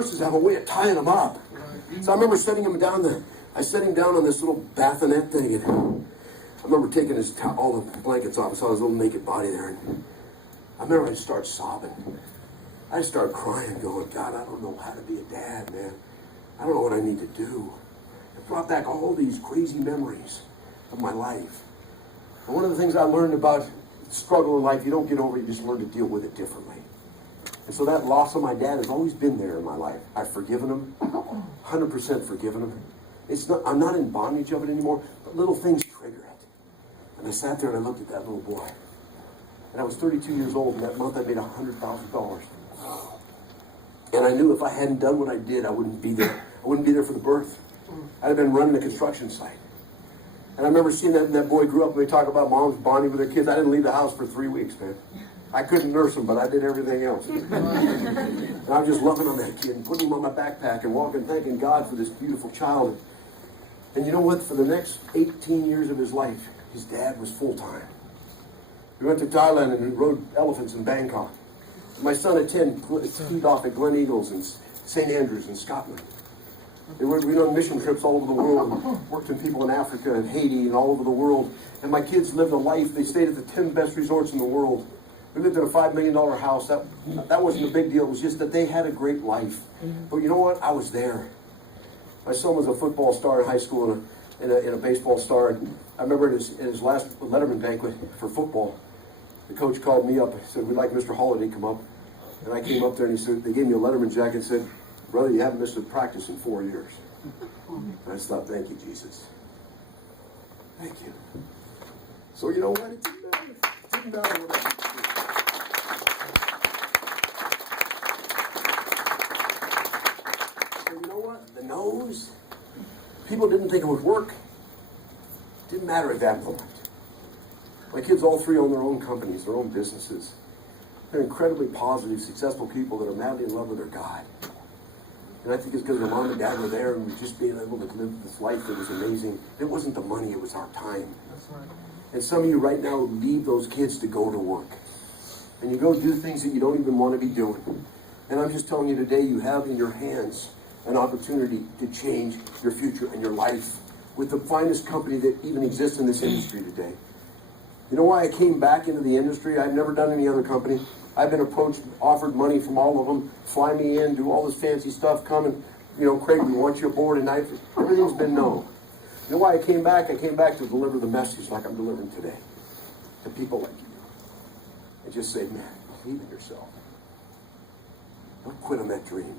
nurses have a way of tying them up. So I remember setting him down I set him down on this little bassinet thing, and I remember taking all the blankets off. I saw his little naked body there, and I remember I just started sobbing. I just started crying, going, God, I don't know how to be a dad, man. I don't know what I need to do. It brought back all these crazy memories of my life. And one of the things I learned about struggle in life, you don't get over it, you just learn to deal with it differently. And so that loss of my dad has always been there in my life. I've forgiven him, 100% forgiven him. I'm not in bondage of it anymore, but little things trigger it. And I sat there and I looked at that little boy. And I was 32 years old, and that month I made $100,000. And I knew if I hadn't done what I did, I wouldn't be there. I wouldn't be there for the birth. I'd have been running a construction site. And I remember seeing that boy grew up, and they talk about moms bonding with their kids. I didn't leave the house for 3 weeks, man. I couldn't nurse him, but I did everything else. And I was just loving on that kid and putting him on my backpack and walking, thanking God for this beautiful child. And you know what? For the next 18 years of his life, his dad was full-time. We went to Thailand and rode elephants in Bangkok. My son at 10 skied off at Glen Eagles and St. Andrews in Scotland. We went on mission trips all over the world and worked with people in Africa and Haiti and all over the world. And my kids lived a life. They stayed at the 10 best resorts in the world. We lived in a $5 million house. That wasn't a big deal. It was just that they had a great life. But you know what? I was there. My son was a football star in high school and a baseball star. And I remember in his last Letterman banquet for football, the coach called me up and said, we'd like Mr. Holiday to come up. And I came up there and he said, they gave me a Letterman jacket and said, brother, you haven't missed a practice in 4 years. And I just thought, thank you, Jesus. Thank you. So you know what? It didn't matter. It didn't matter what I did. So you know what? The nose, people didn't think it would work. It didn't matter at that point. My kids all three own their own companies, their own businesses. They're incredibly positive, successful people that are madly in love with their God. And I think it's because their mom and dad were there and we just being able to live this life that was amazing. It wasn't the money, it was our time. That's right. And some of you right now leave those kids to go to work. And you go do things that you don't even want to be doing. And I'm just telling you today, you have in your hands an opportunity to change your future and your life with the finest company that even exists in this industry today. You know why I came back into the industry? I've never done any other company. I've been approached, offered money from all of them, fly me in, do all this fancy stuff, come and, Craig, we want you aboard tonight. Everything's been no. You know why I came back? I came back to deliver the message like I'm delivering today to people like you. And just say, man, believe in yourself. Don't quit on that dream.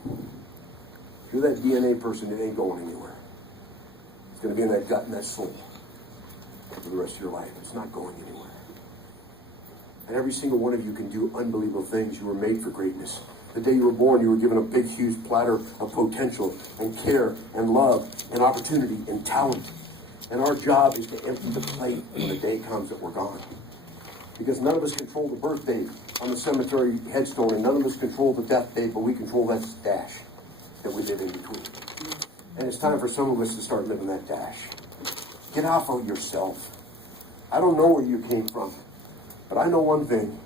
If you're that DNA person, it ain't going anywhere. It's going to be in that gut and that soul for the rest of your life. It's not going anywhere. And every single one of you can do unbelievable things. You were made for greatness. The day you were born, you were given a big, huge platter of potential and care and love and opportunity and talent. And our job is to empty the plate when the day comes that we're gone. Because none of us control the birth date on the cemetery headstone, and none of us control the death date, but we control that dash that we live in between. And it's time for some of us to start living that dash. Get off of yourself. I don't know where you came from. But I know one thing,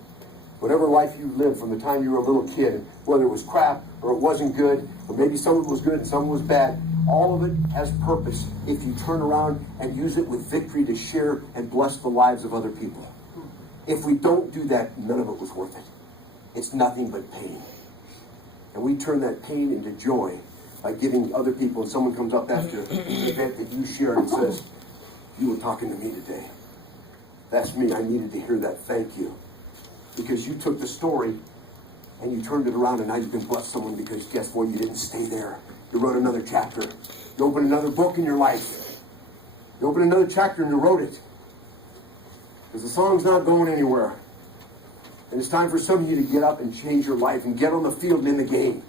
whatever life you lived from the time you were a little kid, whether it was crap or it wasn't good, or maybe some of it was good and some of it was bad, all of it has purpose if you turn around and use it with victory to share and bless the lives of other people. If we don't do that, none of it was worth it. It's nothing but pain. And we turn that pain into joy by giving other people, and someone comes up after an event that you shared and says, you were talking to me today. That's me. I needed to hear that. Thank you. Because you took the story and you turned it around, and now you can bless someone because guess what? You didn't stay there. You wrote another chapter. You opened another book in your life. You opened another chapter and you wrote it. Because the song's not going anywhere. And it's time for some of you to get up and change your life and get on the field and in the game.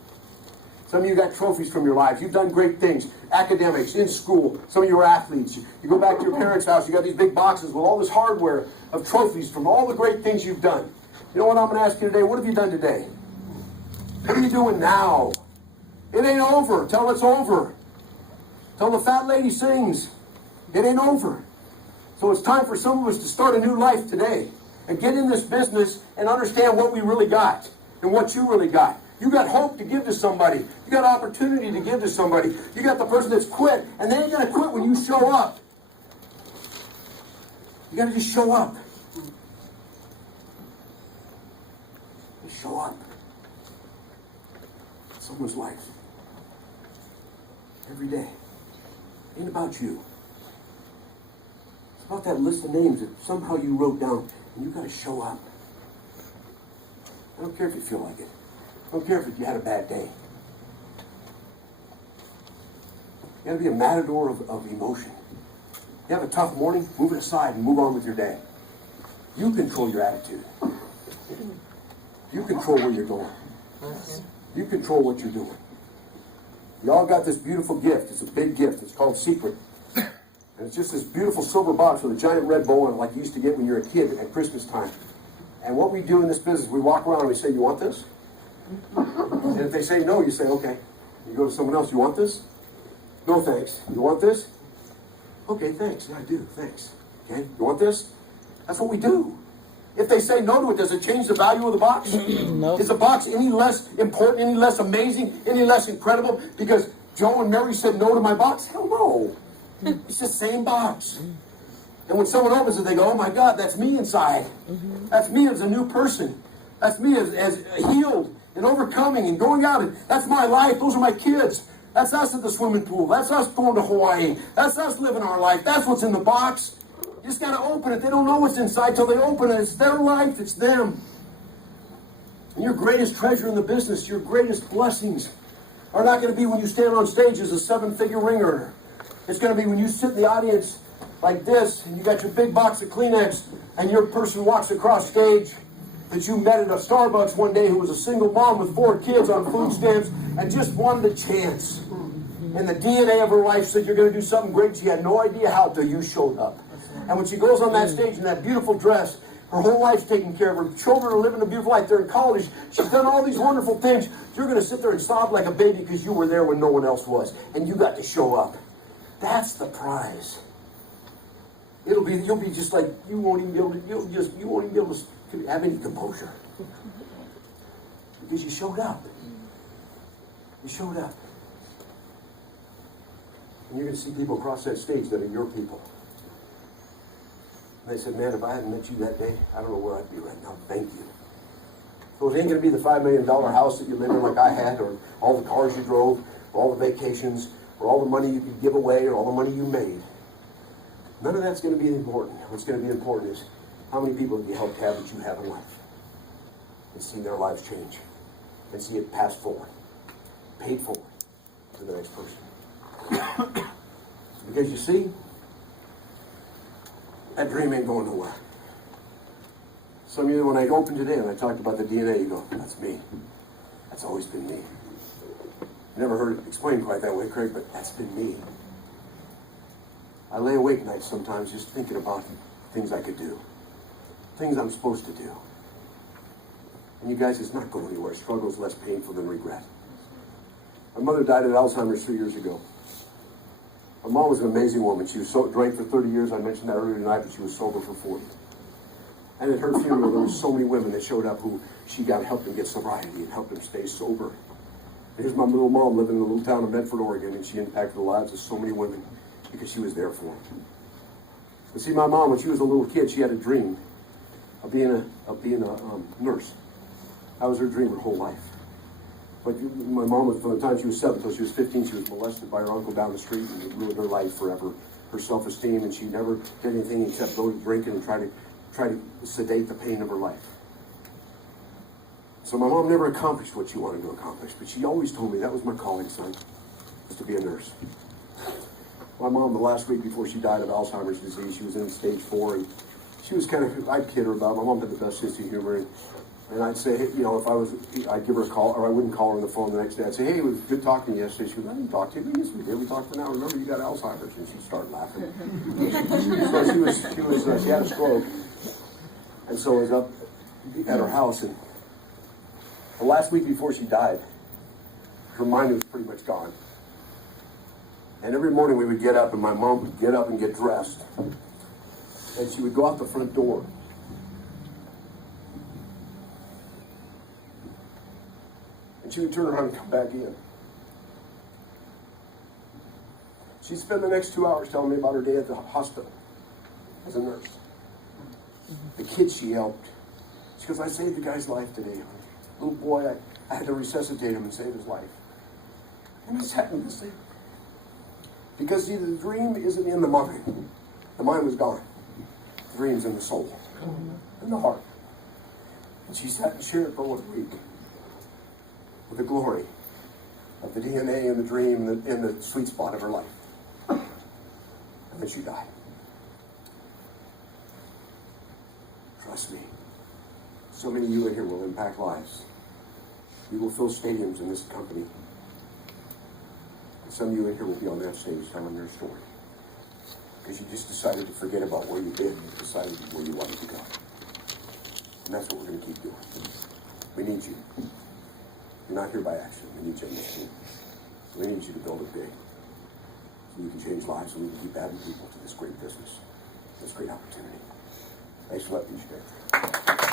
Some of you got trophies from your lives. You've done great things. Academics, in school. Some of you are athletes. You go back to your parents' house. You got these big boxes with all this hardware of trophies from all the great things you've done. You know what I'm going to ask you today? What have you done today? What are you doing now? It ain't over. Tell it's over. Tell the fat lady sings. It ain't over. So it's time for some of us to start a new life today and get in this business and understand what we really got and what you really got. You got hope to give to somebody. You got opportunity to give to somebody. You got the person that's quit, and they ain't going to quit when you show up. You got to just show up. Just show up. Someone's life. Every day. It ain't about you. It's about that list of names that somehow you wrote down, and you got to show up. I don't care if you feel like it. I don't care if you had a bad day. You got to be a matador of emotion. You have a tough morning, move it aside and move on with your day. You control your attitude. You control where you're going. You control what you're doing. You all got this beautiful gift. It's a big gift. It's called Seacret. And it's just this beautiful silver box with a giant red bow on it like you used to get when you were a kid at Christmas time. And what we do in this business, we walk around and we say, you want this? And if they say no, you say, okay. You go to someone else, you want this? No, thanks. You want this? Okay, thanks. Yeah, I do. Thanks. Okay, you want this? That's what we do. If they say no to it, does it change the value of the box? No. Is the box any less important, any less amazing, any less incredible because Joe and Mary said no to my box? Hell no. It's the same box. And when someone opens it, they go, oh my God, that's me inside. That's me as a new person. That's me as healed and overcoming and going out. And that's my life. Those are my kids. That's us at the swimming pool. That's us going to Hawaii. That's us living our life. That's what's in the box. You just got to open it. They don't know what's inside till they open it. It's their life. It's them. And your greatest treasure in the business, your greatest blessings are not going to be when you stand on stage as a 7-figure ring earner. It's going to be when you sit in the audience like this and you got your big box of Kleenex and your person walks across stage that you met at a Starbucks one day who was a single mom with 4 kids on food stamps and just wanted a chance. And the DNA of her life said you're going to do something great. She had no idea how till you showed up. And when she goes on that stage in that beautiful dress, her whole life's taken care of. Her children are living a beautiful life. They're in college. She's done all these wonderful things. You're going to sit there and sob like a baby because you were there when no one else was. And you got to show up. That's the prize. You'll be just like, you won't even be able to have any composure. Because you showed up. You showed up. And you're going to see people across that stage that are your people. And they said, man, if I hadn't met you that day, I don't know where I'd be right now. Thank you. So it ain't going to be the $5 million house that you live in like I had, or all the cars you drove, or all the vacations, or all the money you could give away, or all the money you made. None of that's going to be important. What's going to be important is how many people have you helped have that you have in life. And see their lives change. And see it pass forward. Paid forward to the next person. Because you see, that dream ain't going nowhere. Some of you, when I opened today and I talked about the DNA, you go, that's me. That's always been me. Never heard it explained quite that way, Craig, but that's been me. I lay awake nights sometimes just thinking about things I could do. Things I'm supposed to do. And you guys, it's not going anywhere. Struggle is less painful than regret. My mother died of Alzheimer's 3 years ago. My mom was an amazing woman. She was drank for 30 years. I mentioned that earlier tonight, but she was sober for 40. And at her funeral, there were so many women that showed up who she helped them get sobriety and helped them stay sober. And here's my little mom living in the little town of Medford, Oregon, and she impacted the lives of so many women because she was there for them. But see, my mom, when she was a little kid, she had a dream of being a nurse. That was her dream her whole life. But my mom was, from the time she was 7 until she was 15, she was molested by her uncle down the street, and it ruined her life forever. Her self-esteem, and she never did anything except go drinking and try to sedate the pain of her life. So my mom never accomplished what she wanted to accomplish, but she always told me that was my calling, son, was to be a nurse. My mom, the last week before she died of Alzheimer's disease, she was in stage 4, and she was I'd kid her about it. My mom had the best sense of humor, and I'd say, hey, I'd give her a call, or I wouldn't call her on the phone the next day. I'd say, hey, it was good talking to you yesterday. She goes, I didn't talk to you. Yes, we did. We talked for an hour. Remember, you got Alzheimer's. And she'd start laughing. So she had a stroke. And so I was up at her house, and the last week before she died, her mind was pretty much gone. And every morning we would get up, and my mom would get up and get dressed. And she would go out the front door. And she would turn around and come back in. She'd spend the next 2 hours telling me about her day at the hospital as a nurse. The kids she helped. She goes, I saved the guy's life today. Little boy, I had to resuscitate him and save his life. And I sat and listened. Because see, the dream isn't in the mind. The mind was gone. The dream's in the soul. In the heart. And she sat and shared for 1 week with the glory of the DNA and the dream in the sweet spot of her life. And then she died. Trust me. So many of you in here will impact lives. You will fill stadiums in this company. And some of you in here will be on that stage telling your story. Because you just decided to forget about where you've been and decided where you wanted to go. And that's what we're going to keep doing. We need you. You're not here by accident. We need you on this team. We need you to build it big. So we can change lives and we can keep adding people to this great business, this great opportunity. Thanks for letting me share.